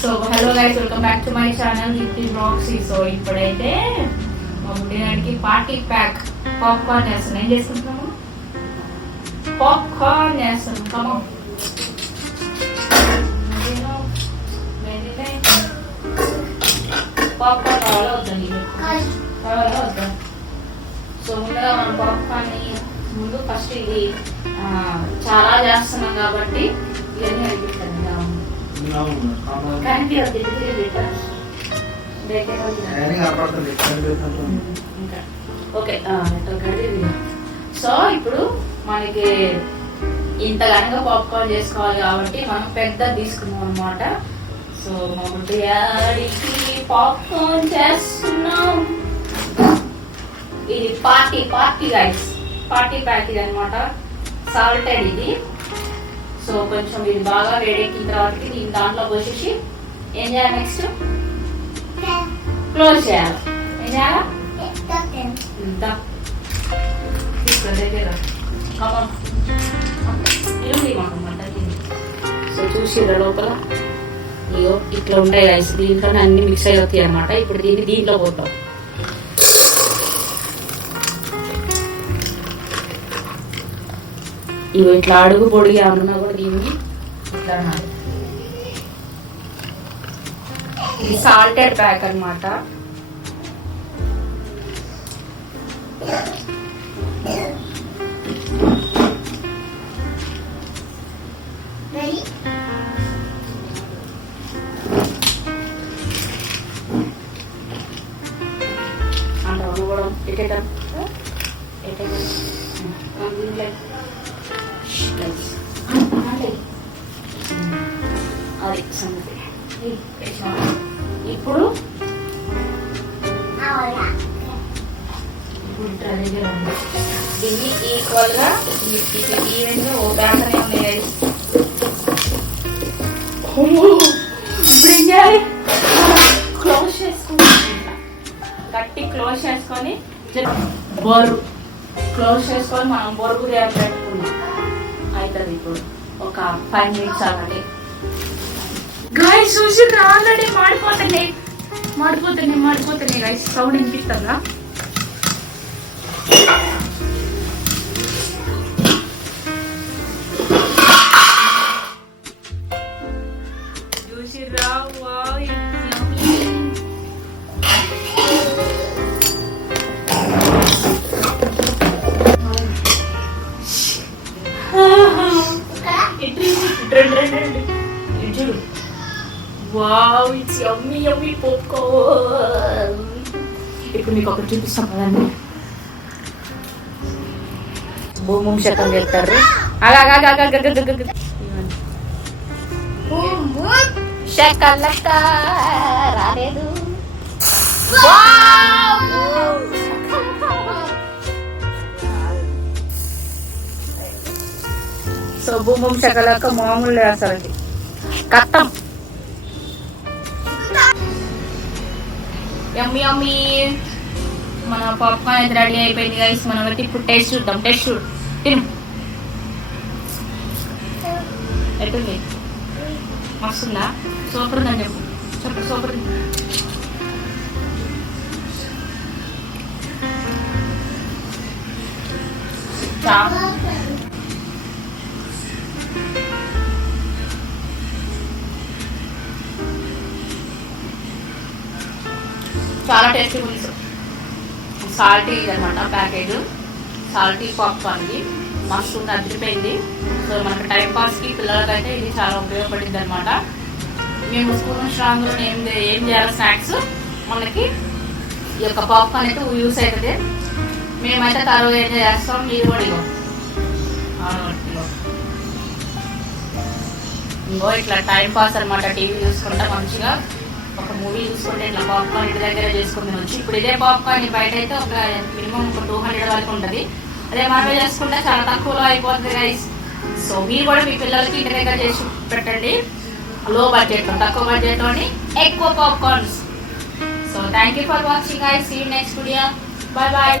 So hello guys, welcome back to my channel Deepthi blogs. So ఇప్పుడైతే మా బుడ్డినాడికి party pack popcorn చేస్తున్నాం. ఏం చేసుకుంటున్నాము? పాప్కార్న్ చేస్తున్నాం. కమా పాప్కార్న్ కావాలా వద్దండి? కావాలా వద్దా? సో ముందుగా మనం పాప్కార్న్ ముందు ఫస్ట్ ఇది చాలా చేస్తున్నాం కాబట్టి ఇవన్నీ అడిగిస్తాను. ఓకే, సో ఇప్పుడు మనకి ఇంత కనుక పాప్కార్న్ చేసుకోవాలి కాబట్టి మనం పెద్ద తీసుకున్నాం అనమాట. సో మా బుడ్డికి పాప్కార్న్ చేస్తున్నాం. ఇది పార్టీ గైస్, పార్టీ ప్యాక్ ఇది అనమాట. సాల్టెడ్ ఇది. సో కొంచెం ఇది బాగా వేడెక్కిన తర్వాత దీని దాంట్లో పోసేసి ఏం చేయాలి? నెక్స్ట్ క్లోజ్ చేయాలి. ఏం చేయాలి? సో చూసి లోపల ఇగో ఇట్లా ఉంటాయి రైస్. దీంట్లోనే అన్ని మిక్స్ అవుతాయి అనమాట. ఇప్పుడు దీంట్లో పోతాం. ఇవి ఇట్లా అడుగు పొడిగా ఉన్నా కూడా దీన్ని ఇట్లా అనాలి. ఇది సాల్టెడ్ ప్యాక్ అనమాట. అది సంగతి. ఇప్పుడు దీన్ని ఈక్వల్ గా ఈవెన్ బ్యాటరీ ఉన్నాయి. ఇప్పుడు ఏం చేయాలి? క్లోజ్ చేసుకుని గట్టి క్లోజ్ చేసుకొని బొరుగు క్లోజ్ చేసుకొని మనం బొరుగు పెట్టుకున్నాం అవుతుంది. ఇప్పుడు ఒక 5 minutes అలాంటి గాయస్ చూసి ఆల్రెడీ మాడిపోతున్నాయి గాయస్. సౌండ్ వినిపిస్తుందా? చూసి wow, it's yummy yummy popcorn. ఇప్పుడు మీకు ఒకటి చూపిస్తాం కదండి. భూమి శకం చేస్తారు. శకలక రాలేదు. సో భూమి శకలక మామూలు అసలు కట్టం. యమ్మీ యమ్మీ మన పాప్కార్న్ అయితే రెడీ అయిపోయింది గైస్. మనం అయితే ఇప్పుడు టేస్ట్ చూద్దాం. టేస్ట్ చూడు, తిను. ఎట్టుంది? మస్తుందా? సూపర్ ఉందని చెప్పు. సూపర్ ఉంది. చాలా టేస్టీ ఉంది. సాల్టీ అనమాట ప్యాకేజ్. సాల్టీ పాప్కార్న్ ఇది మస్తు అదిరిపోయింది. సో మనకి టైం పాస్కి పిల్లలకైతే ఇది చాలా ఉపయోగపడింది అనమాట. మేము స్కూల్ స్ట్రాంగ్లో ఏం చేయాలి స్నాక్స్ మనకి ఈ యొక్క పాప్కార్న్ అయితే యూస్ అవుతుంది. మేమైతే తరువాత అయితే చేస్తాం. మీరు కూడా ఇంకో ఇట్లా టైం పాస్ అనమాట. టీవీ చూసుకుంటా మంచిగా ఒక మూవీ చూసుకుంటే ఇట్లా పాప్కార్న్ ఇంటి దగ్గర చేసుకుని వచ్చి. ఇప్పుడు ఇదే పాప్కార్న్ బయట అయితే ఒక మినిమం ఒక 200 వరకు ఉంటుంది. అదే మనమే చేసుకుంటే చాలా తక్కువలో అయిపోతుంది గైస్. సో మీరు కూడా మీ పిల్లలకి ఇంటి దగ్గర చేసి పెట్టండి. లో బడ్జెట్లో, తక్కువ బడ్జెట్లోని ఎక్కువ popcorns. So thank you for watching guys. See you next video. Bye bye.